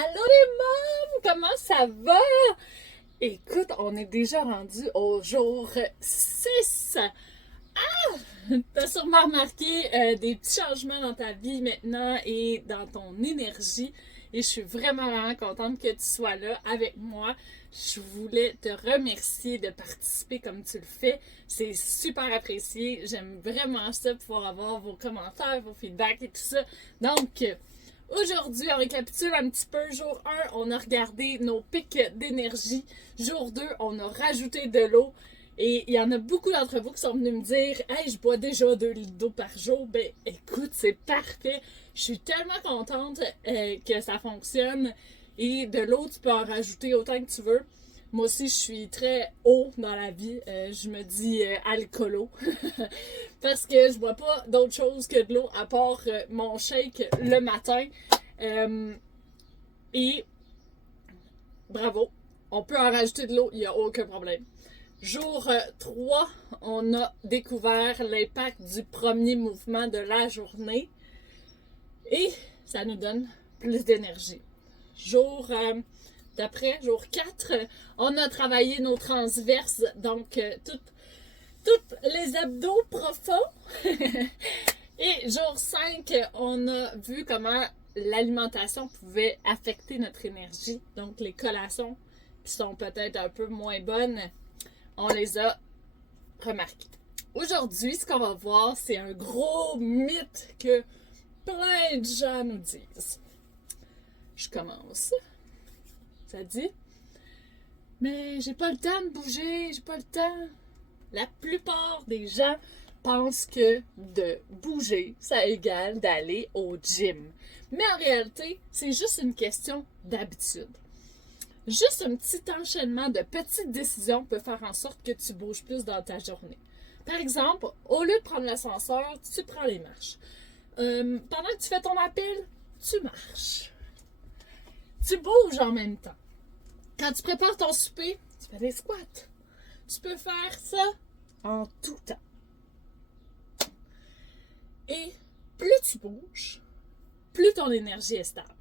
Allô les mômes, comment ça va? Écoute, on est déjà rendu au jour 6. T'as sûrement remarqué des petits changements dans ta vie maintenant et dans ton énergie. Et je suis vraiment contente que tu sois là avec moi. Je voulais te remercier de participer comme tu le fais. C'est super apprécié. J'aime vraiment ça, pouvoir avoir vos commentaires, vos feedbacks et tout ça. Donc, aujourd'hui, on récapitule un petit peu. Jour 1, on a regardé nos pics d'énergie. Jour 2, on a rajouté de l'eau. Et il y en a beaucoup d'entre vous qui sont venus me dire « Hey, je bois déjà 2 litres d'eau par jour. » Ben, écoute, c'est parfait. Je suis tellement contente que ça fonctionne. Et de l'eau, tu peux en rajouter autant que tu veux. Moi aussi, je suis très eau dans la vie. Je me dis alcoolo. Parce que je bois pas d'autre chose que de l'eau à part mon shake le matin. Et bravo, on peut en rajouter de l'eau, il n'y a aucun problème. Jour 3, on a découvert l'impact du premier mouvement de la journée et ça nous donne plus d'énergie. Jour d'après, jour 4, on a travaillé nos transverses, donc toutes les abdos profonds. Et jour 5, on a vu comment l'alimentation pouvait affecter notre énergie. Donc les collations qui sont peut-être un peu moins bonnes, on les a remarquées. Aujourd'hui, ce qu'on va voir, c'est un gros mythe que plein de gens nous disent. Je commence. Ça dit, mais j'ai pas le temps de bouger, j'ai pas le temps. La plupart des gens pensent que de bouger, ça égale d'aller au gym. Mais en réalité, c'est juste une question d'habitude. Juste un petit enchaînement de petites décisions peut faire en sorte que tu bouges plus dans ta journée. Par exemple, au lieu de prendre l'ascenseur, tu prends les marches. Pendant que tu fais ton appel, tu marches. Tu bouges en même temps. Quand tu prépares ton souper, tu fais des squats. Tu peux faire ça en tout temps. Et plus tu bouges, plus ton énergie est stable.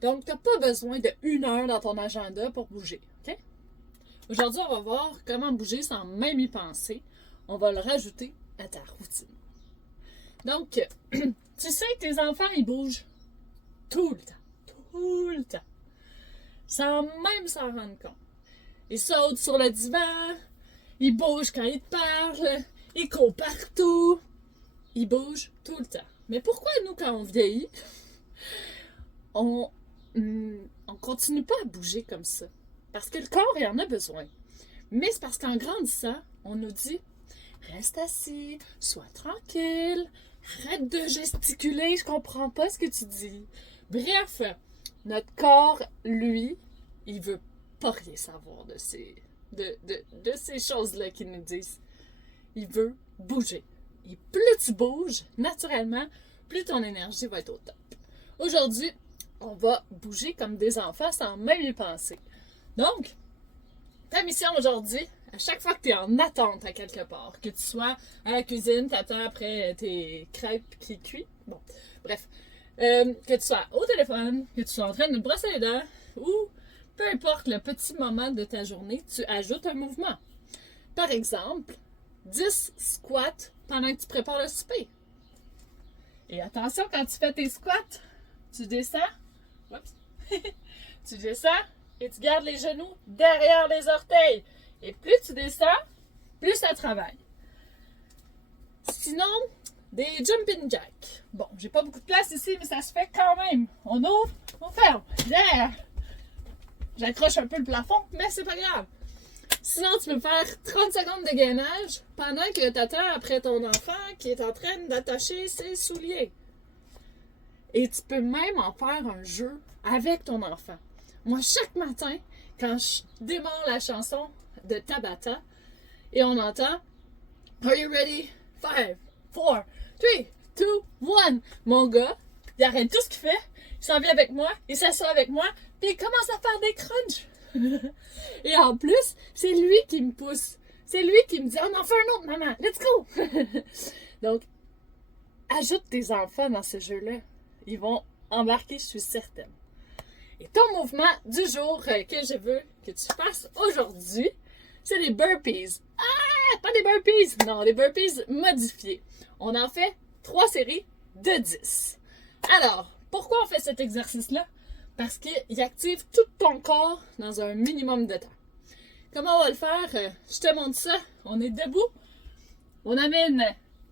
Donc, tu n'as pas besoin de 1 heure dans ton agenda pour bouger. Okay? Aujourd'hui, on va voir comment bouger sans même y penser. On va le rajouter à ta routine. Donc, tu sais que tes enfants, ils bougent tout le temps. Tout le temps. Sans même s'en rendre compte. Ils sautent sur le divan, ils bougent quand ils te parlent, ils courent partout. Ils bougent tout le temps. Mais pourquoi nous, quand on vieillit, on continue pas à bouger comme ça? Parce que le corps, il en a besoin. Mais c'est parce qu'en grandissant, on nous dit « Reste assis, sois tranquille, arrête de gesticuler, je comprends pas ce que tu dis. » Bref, notre corps, lui, il veut pas rien savoir de ces choses-là qu'ils nous disent. Il veut bouger. Et plus tu bouges, naturellement, plus ton énergie va être au top. Aujourd'hui, on va bouger comme des enfants sans même y penser. Donc, ta mission aujourd'hui, à chaque fois que tu es en attente à quelque part, que tu sois à la cuisine, tu attends après tes crêpes qui cuisent, bon, bref, que tu sois au téléphone, que tu sois en train de brosser les dents, ou peu importe le petit moment de ta journée, tu ajoutes un mouvement. Par exemple, 10 squats pendant que tu prépares le souper. Et attention, quand tu fais tes squats, tu descends, tu descends et tu gardes les genoux derrière les orteils. Et plus tu descends, plus ça travaille. Sinon, des jumping jacks. Bon, j'ai pas beaucoup de place ici, mais ça se fait quand même. On ouvre, on ferme. Yeah! J'accroche un peu le plafond, mais c'est pas grave. Sinon, tu peux faire 30 secondes de gainage pendant que tu attends après ton enfant qui est en train d'attacher ses souliers. Et tu peux même en faire un jeu avec ton enfant. Moi, chaque matin, quand je démarre la chanson de Tabata et on entend Are you ready? 5, 4, 3, 2, 1. Mon gars, il arrête tout ce qu'il fait, il s'en vient avec moi, il s'assoit avec moi, puis il commence à faire des crunchs. Et en plus, c'est lui qui me pousse. C'est lui qui me dit on en fait un autre, maman, let's go! Donc, ajoute tes enfants dans ce jeu-là. Ils vont embarquer, je suis certaine. Et ton mouvement du jour que je veux que tu fasses aujourd'hui, c'est les burpees. Ah, pas des burpees, non, des burpees modifiés. On en fait 3 séries de 10. Alors, pourquoi on fait cet exercice-là? Parce qu'il active tout ton corps dans un minimum de temps. Comment on va le faire? Je te montre ça. On est debout. On amène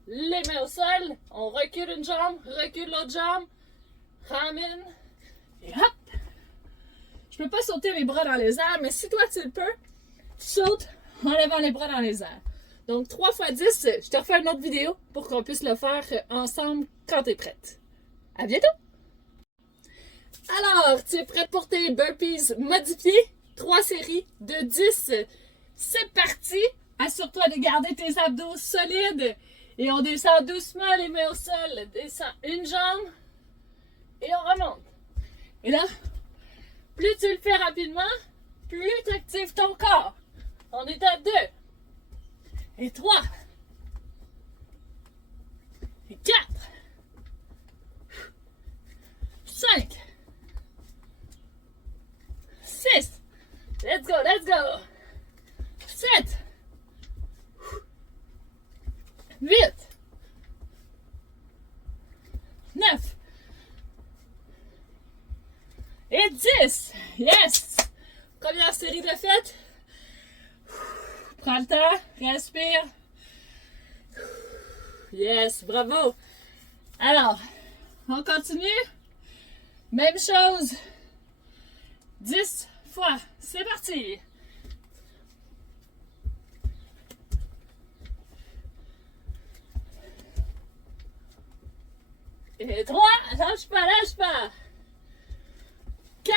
les mains au sol. On recule une jambe, recule l'autre jambe. Ramène. Et hop! Je peux pas sauter les bras dans les airs, mais si toi tu le peux, tu sautes en levant les bras dans les airs. Donc 3 x 10, je te refais une autre vidéo pour qu'on puisse le faire ensemble quand tu es prête. À bientôt! Alors, tu es prête pour tes burpees modifiés? 3 séries de 10. C'est parti! Assure-toi de garder tes abdos solides. Et on descend doucement les mains au sol. Descend une jambe. Et on remonte. Et là, plus tu le fais rapidement, plus tu actives ton corps. On est à 2. Et 3. Et 4. 5. 6. Let's go, let's go. 7. 8. 9. Et 10. Yes. Première série de faites. Prends le temps, respire. Yes, bravo. Alors, on continue. Même chose. 10 fois. C'est parti. Et 3. Lâche pas, lâche pas. 4.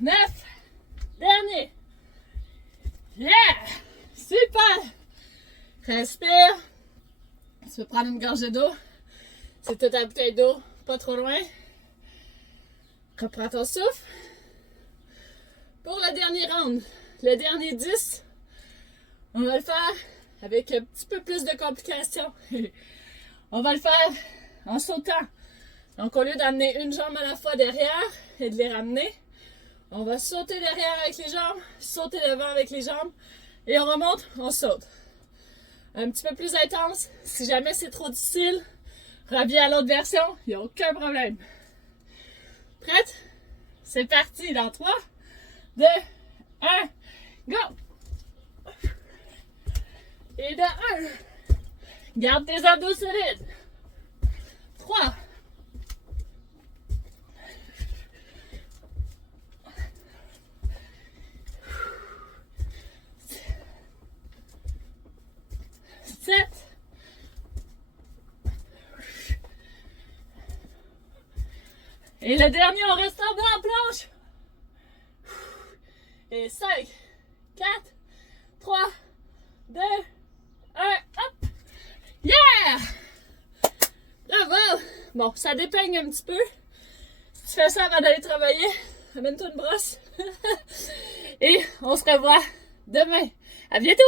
9. Dernier. Yeah! Super! Respire. Tu peux prendre une gorgée d'eau. C'est toute ta bouteille d'eau, pas trop loin. Reprends ton souffle. Pour le dernier round, le dernier 10, on va le faire avec un petit peu plus de complications. On va le faire en sautant. Donc, au lieu d'amener une jambe à la fois derrière et de les ramener, on va sauter derrière avec les jambes, sauter devant avec les jambes, et on remonte, on saute. Un petit peu plus intense. Si jamais c'est trop difficile, reviens à l'autre version, il n'y a aucun problème. Prête? C'est parti dans 3, 2, 1, go! Et de 1, garde tes abdos solides. 3, 7, et le dernier, on reste en bas en planche. Et 5, 4, 3, 2, 1, hop! Yeah! Bravo! Bon, ça dépeigne un petit peu. Si tu fais ça avant d'aller travailler, amène-toi une brosse. Et on se revoit demain. À bientôt!